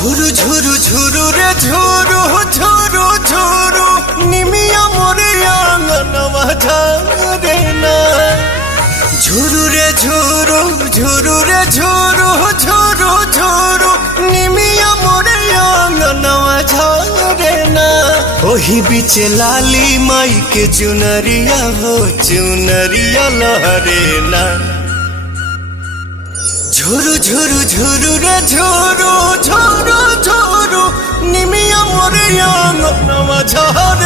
झुरु झुरु झुरु रे झुरु झुरु झुरु निमिया मोरे आंगनवा झारे ना। झुरु रे झुरु झुरु रे झुरु झुरु झुरु निमिया मोरे आंगनवा झारे ना। ओही बीचे लाली माई के चुनरिया हो चुनरिया लहरे ना। झुरु झुरु झुरु रे झुरु झुरु झुरु निमिया मोरे आंगनवा झारे।